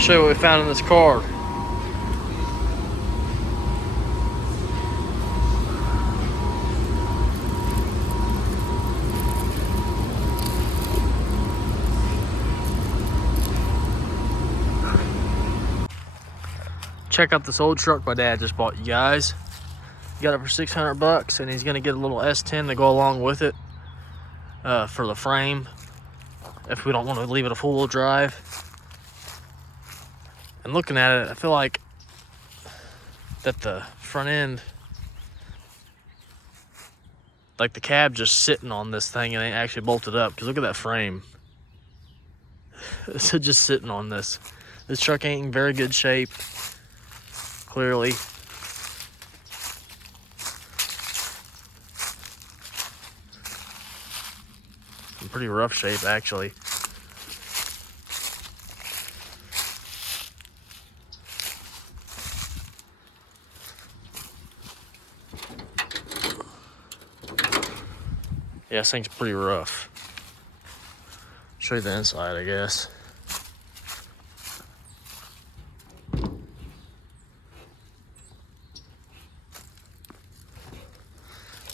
show you what we found in this car. Check out this old truck my dad just bought, you guys. He got it for 600 bucks, and he's gonna get a little S10 to go along with it for the frame if we don't want to leave it a full-wheel drive. And looking at it, I feel like that the front end, like the cab just sitting on this thing and ain't actually bolted up, because look at that frame. It's just sitting on this. This truck ain't in very good shape, clearly. In pretty rough shape, actually. Yeah, this thing's pretty rough. Show you the inside, I guess.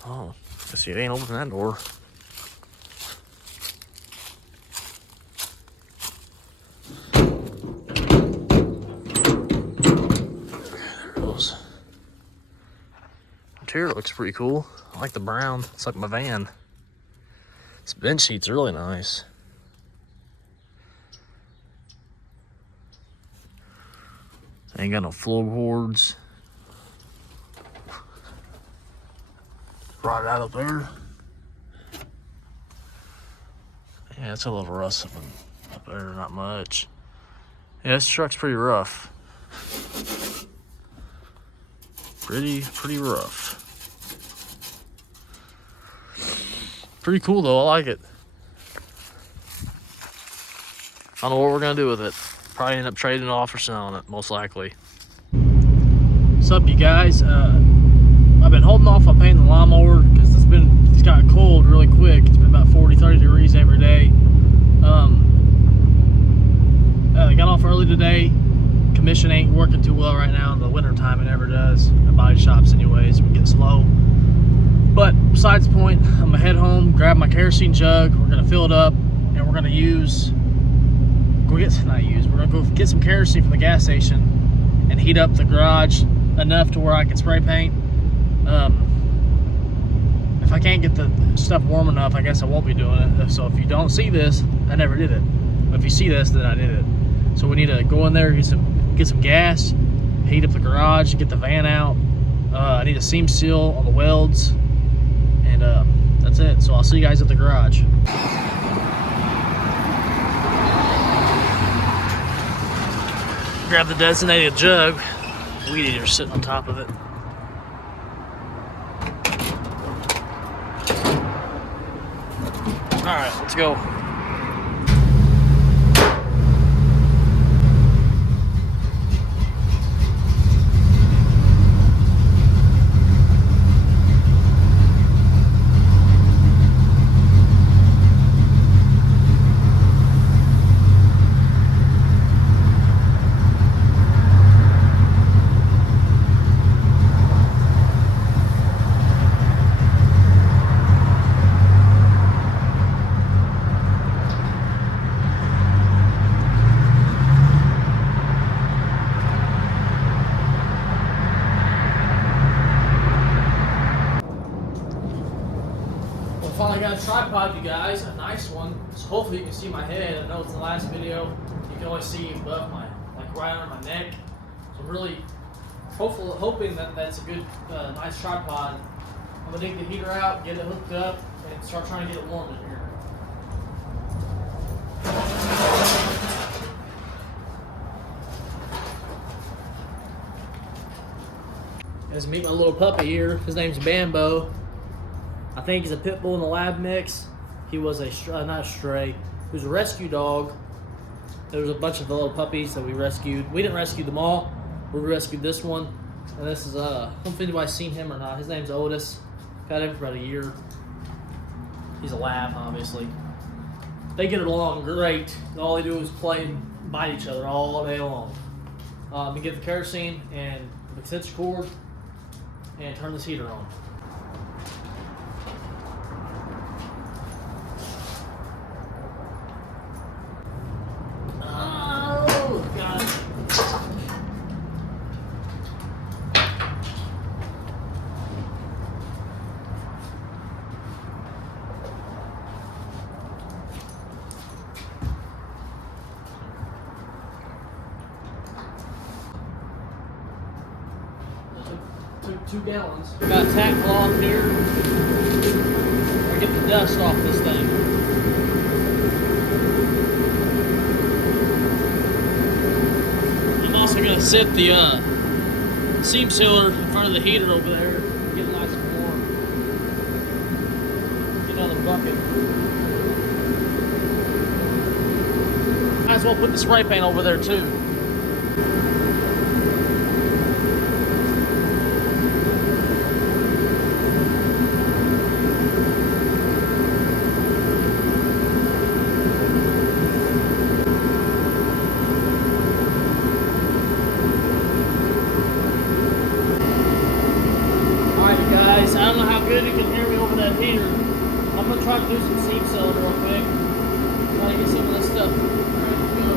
Oh, let's see, it ain't opening that door. There it goes. Interior looks pretty cool. I like the brown. It's like my van. This bench seat's really nice. Ain't got no floorboards. Right out up there. Yeah, it's a little rust up there, not much. Yeah, this truck's pretty rough. Pretty rough. Pretty cool though, I like it. I don't know what we're gonna do with it. Probably end up trading it off or selling it, most likely. What's up, you guys? I've been holding off on painting the lawnmower because it's got cold really quick. It's been about 40-30 degrees every day. I got off early today. Commission ain't working too well right now in the winter time. It never does. The body shops anyways, we get slow. But besides the point, I'm gonna head home, grab my kerosene jug. We're gonna fill it up, and we're gonna go get some kerosene from the gas station and heat up the garage enough to where I can spray paint. If I can't get the stuff warm enough, I guess I won't be doing it. So if you don't see this, I never did it. But if you see this, then I did it. So we need to go in there, get some gas, heat up the garage, get the van out. I need a seam seal on the welds, and that's it. So I'll see you guys at the garage. Grab the designated jug. Weed eater sitting on top of it. All right, let's go. Finally got a tripod, you guys, a nice one. So hopefully you can see my head. I know it's the last video. You can only see above my, like right under my neck. So I'm really hoping that that's a good, nice tripod. I'm gonna dig the heater out, get it hooked up, and start trying to get it warm in here. Let's meet my little puppy here. His name's Bambo. I think he's a pit bull in the lab mix. He was not a stray. He was a rescue dog. There was a bunch of little puppies that we rescued. We didn't rescue them all. We rescued this one. And this is, I don't know if anybody's seen him or not. His name's Otis. Got him for about a year. He's a lab, obviously. They get along great. All they do is play bite each other all day long. You get the kerosene and the extension cord and turn this heater on. Oh, got it. Took 2 gallons. Got a tack cloth here. I get the dust off this thing. I'm also gonna set the seam sealer in front of the heater over there. Get it nice and warm. Get another bucket. Might as well put the spray paint over there too. I don't know how good you can hear me over that heater. I'm gonna try to do some seam sealing real quick. Try to get some of this stuff ready to go.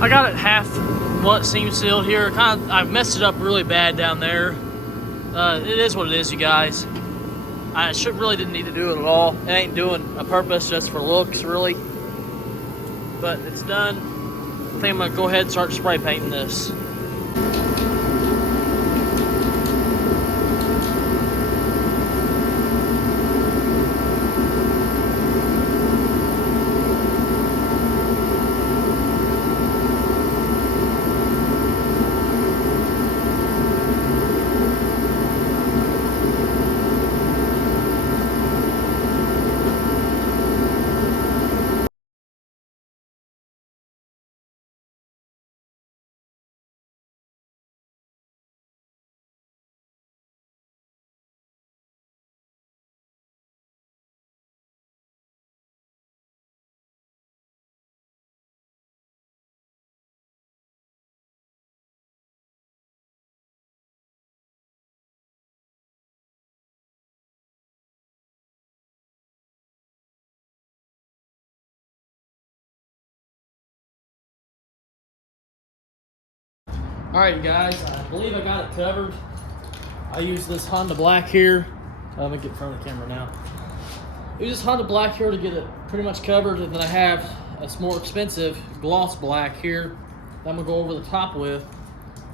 I got it half seam sealed here. I messed it up really bad down there. It is what it is, you guys. I really didn't need to do it at all. It ain't doing a purpose, just for looks, really. But it's done. I think I'm gonna go ahead and start spray painting this. Alright, you guys, I believe I got it covered. I use this Honda Black here. Let me get in front of the camera now. I use this Honda Black here to get it pretty much covered, and then I have a more expensive gloss black here that I'm going to go over the top with.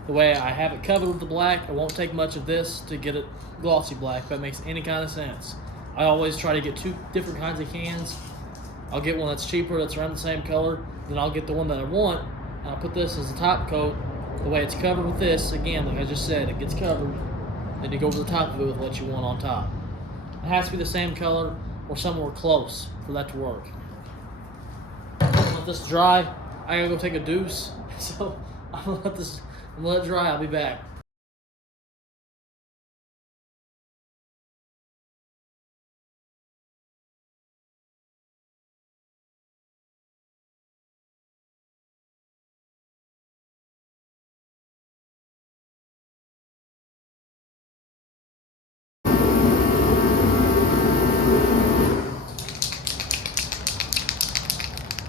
The way I have it covered with the black, it won't take much of this to get it glossy black, if that makes any kind of sense. I always try to get 2 different kinds of cans. I'll get one that's cheaper, that's around the same color, then I'll get the one that I want, and I'll put this as a top coat. The way it's covered with this, again, like I just said, it gets covered, then you go over the top of it with what you want on top. It has to be the same color or somewhere close for that to work. Let this dry. I gotta go take a deuce, so I'm gonna let it dry. I'll be back.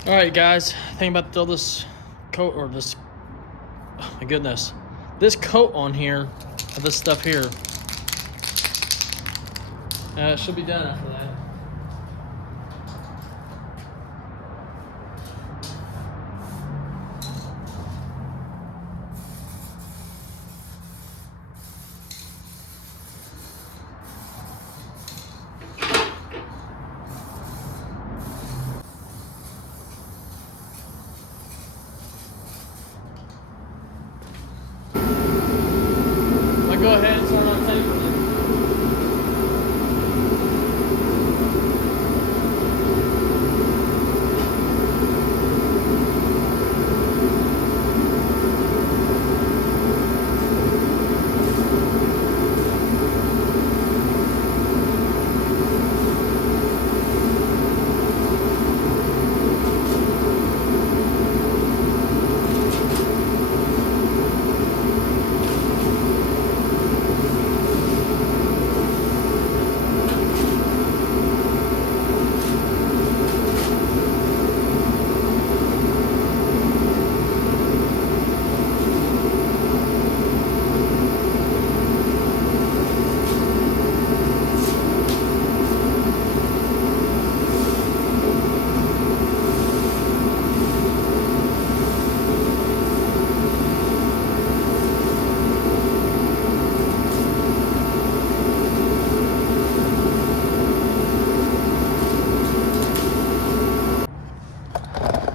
All right, guys, I think I'm about to throw this coat, or this, oh my goodness, this coat on here, of this stuff here. It should be done after that. go ahead and start untapering it.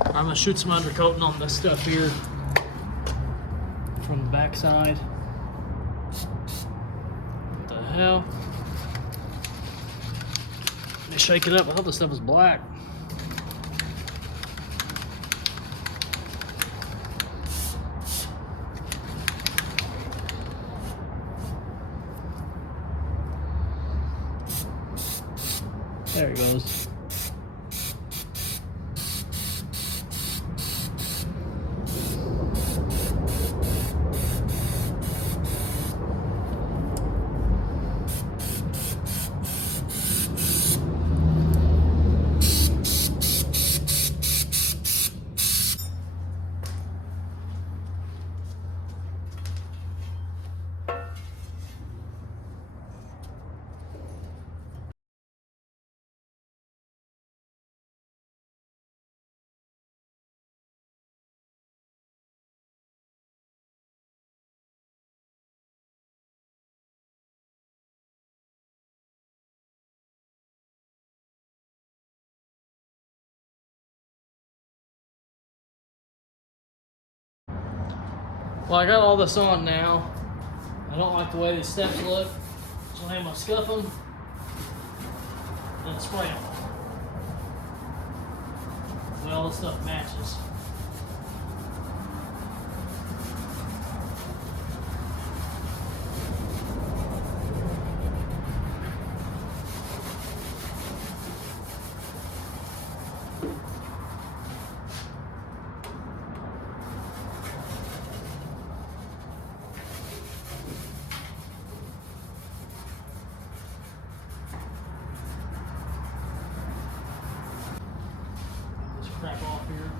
I'm gonna shoot some undercoating on this stuff here from the backside. What the hell? Let me shake it up. I thought this stuff was black. There it goes. Well, I got all this on now. I don't like the way these steps look, so I'm gonna scuff them and spray them. So all this stuff matches. Crap off here.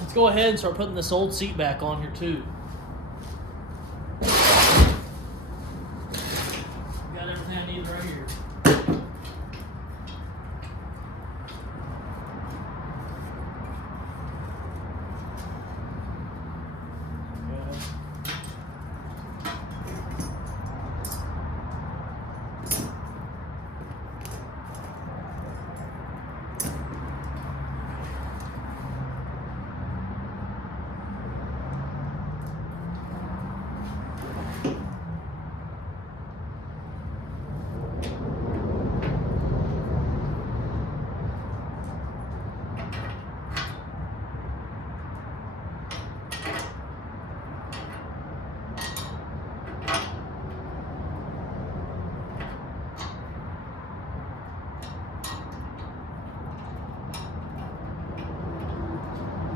Let's go ahead and start putting this old seat back on here too. Got everything I need right here.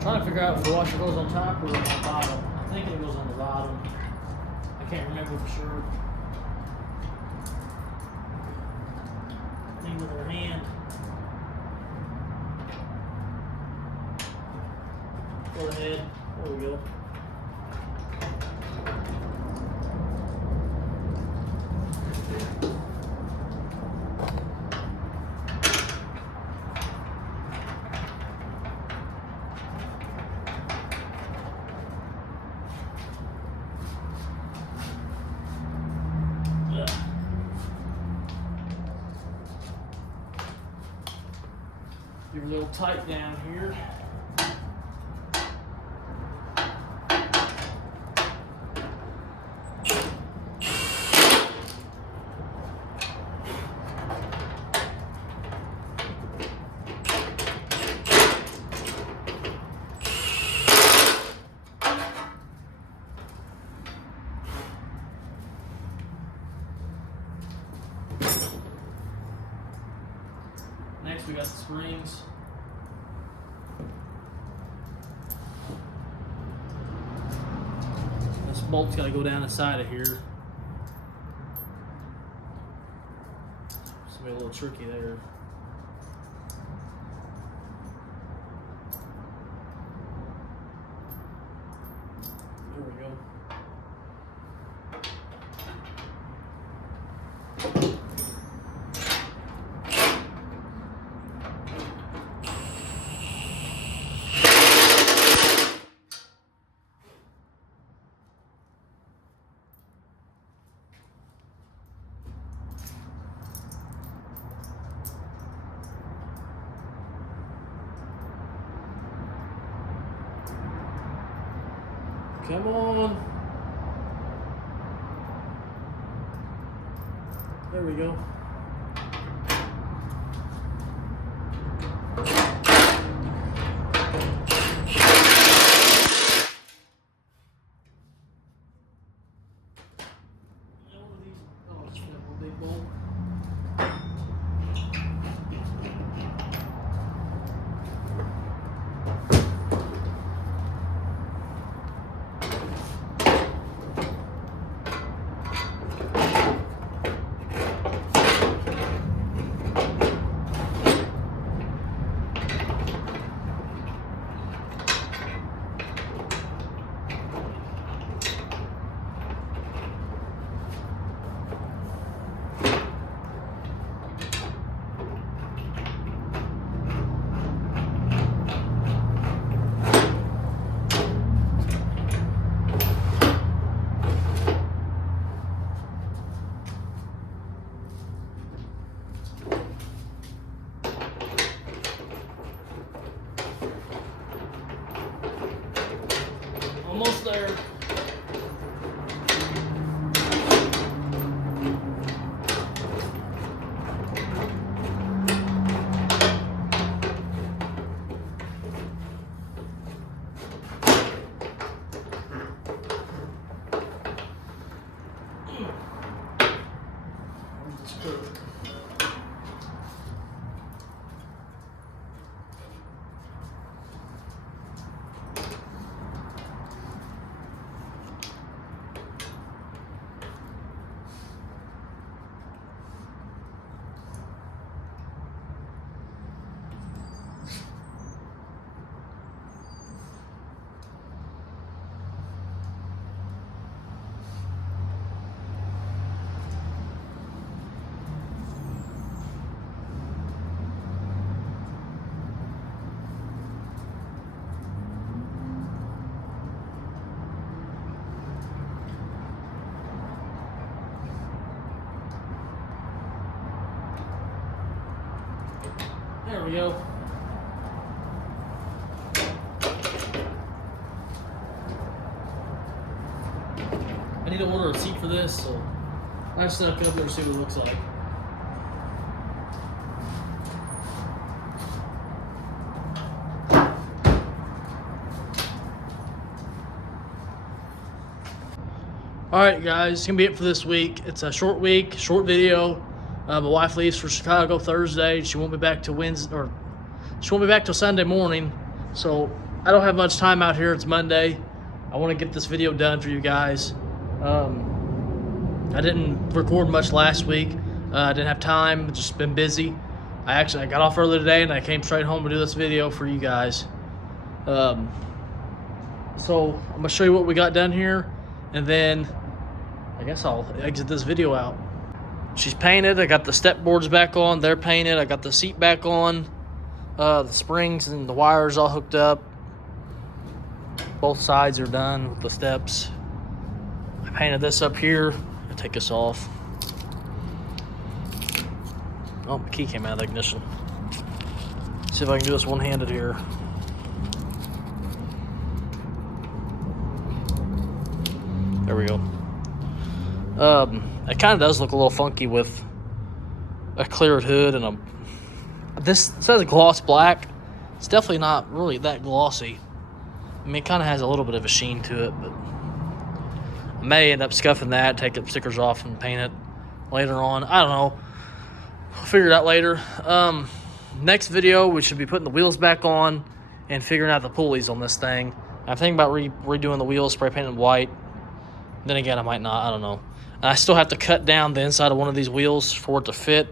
Trying to figure out if the washer goes on top or on the bottom. I think it goes on the bottom. I can't remember for sure. I think with her hand. for the head. There we go. Give it a little tight down here. Next we got the springs. This bolt's got to go down the side of here. It's gonna be a little tricky there. There we go. Come on. There we go. Oh, it's a big bolt. Almost there. There we go. I need to order a seat for this, so I just snuck it up there to see what it looks like. Alright guys, it's going to be it for this week. It's a short week, short video. My wife leaves for Chicago Thursday. She won't be back till Wednesday, or she won't be back till Sunday morning. So I don't have much time out here. It's Monday. I want to get this video done for you guys. I didn't record much last week. I didn't have time. Just been busy. I got off early today and I came straight home to do this video for you guys. So I'm gonna show you what we got done here, and then I guess I'll exit this video out. She's painted. I got the step boards back on. They're painted. I got the seat back on. The springs and the wires all hooked up. Both sides are done with the steps. I painted this up here. I'll take this off. Oh, my key came out of the ignition. See if I can do this one-handed here. There we go. It kind of does look a little funky with a cleared hood and this says gloss black. It's definitely not really that glossy. I mean, it kind of has a little bit of a sheen to it, but I may end up scuffing that, take the stickers off and paint it later on. I don't know. I'll figure it out later. Next video, we should be putting the wheels back on and figuring out the pulleys on this thing. I'm thinking about redoing the wheels, spray painting white. Then again, I might not. I don't know. I still have to cut down the inside of one of these wheels for it to fit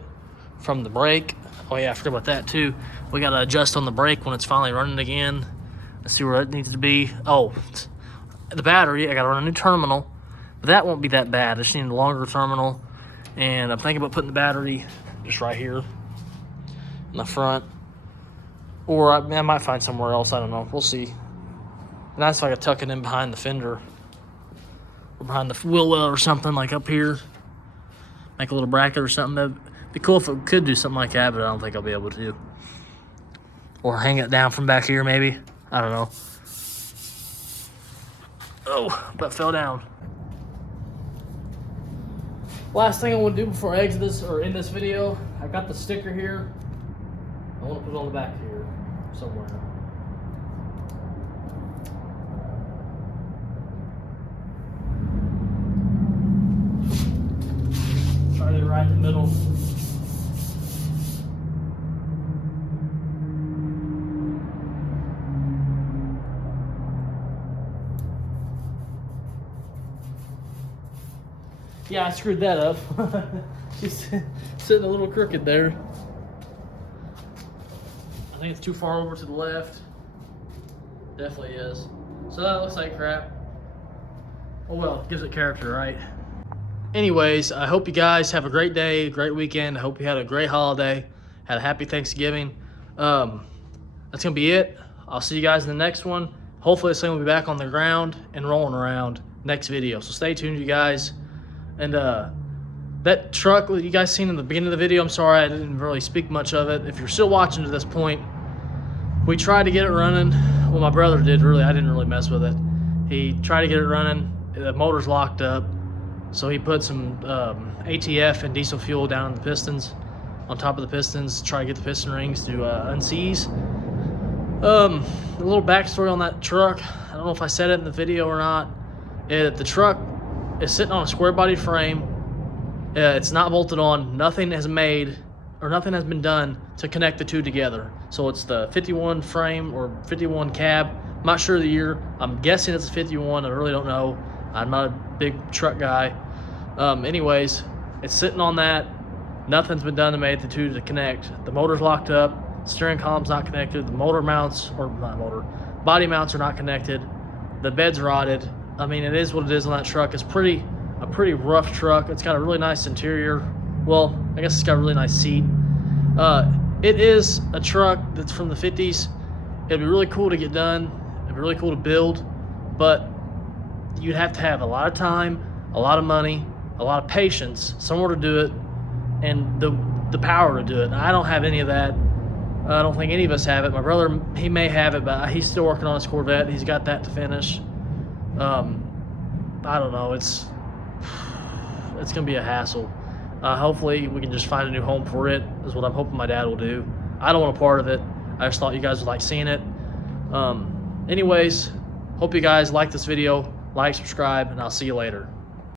from the brake. Oh yeah, I forgot about that too. We got to adjust on the brake when it's finally running again. Let's see where it needs to be. Oh, the battery. I got to run a new terminal. But that won't be that bad. I just need a longer terminal. And I'm thinking about putting the battery just right here in the front. Or I might find somewhere else. I don't know. We'll see. Nice if I could tuck it in behind the fender. Or behind the wheel well or something, like up here. Make a little bracket or something. It'd be cool if it could do something like that, but I don't think I'll be able to. Or hang it down from back here, maybe. I don't know. Oh, that fell down. Last thing I want to do before I exit this or end this video, I got the sticker here. I want to put it on the back here somewhere. Try it right in the middle. Yeah, I screwed that up. She's sitting a little crooked there. I think it's too far over to the left. Definitely is. So that looks like crap. Oh well, it gives it character, right? Anyways, I hope you guys have a great day, a great weekend. I hope you had a great holiday, had a happy Thanksgiving. That's gonna be it. I'll see you guys in the next one. Hopefully this thing will be back on the ground and rolling around next video. So stay tuned, you guys. And that truck that you guys seen in the beginning of the video, I'm sorry I didn't really speak much of it. If you're still watching to this point, we tried to get it running. Well, my brother did, really. I didn't really mess with it. He tried to get it running. The motor's locked up. So he put some ATF and diesel fuel down in the pistons, on top of the pistons, to try to get the piston rings to unseize. A little backstory on that truck. I don't know if I said it in the video or not. The truck is sitting on a square body frame. It's not bolted on. Nothing has been done to connect the two together. So it's the 51 frame or 51 cab. I'm not sure of the year. I'm guessing it's a 51. I really don't know. I'm not a big truck guy. Anyways, it's sitting on that. Nothing's been done to make the two to connect. The motor's locked up. Steering column's not connected. The motor mounts, or not motor, body mounts are not connected. The bed's rotted. I mean, it is what it is on that truck. It's a pretty rough truck. It's got a really nice interior. Well, I guess it's got a really nice seat. It is a truck that's from the 50s. It'd be really cool to get done. It'd be really cool to build, but you'd have to have a lot of time, a lot of money, a lot of patience, somewhere to do it, and the power to do it. I don't have any of that. I don't think any of us have it. My brother, he may have it, but he's still working on his Corvette. He's got that to finish. I don't know. It's gonna be a hassle. Hopefully we can just find a new home for it, is what I'm hoping my dad will do. I don't want a part of it. I just thought you guys would like seeing it. Anyways, hope you guys like this video. Like, subscribe, and I'll see you later.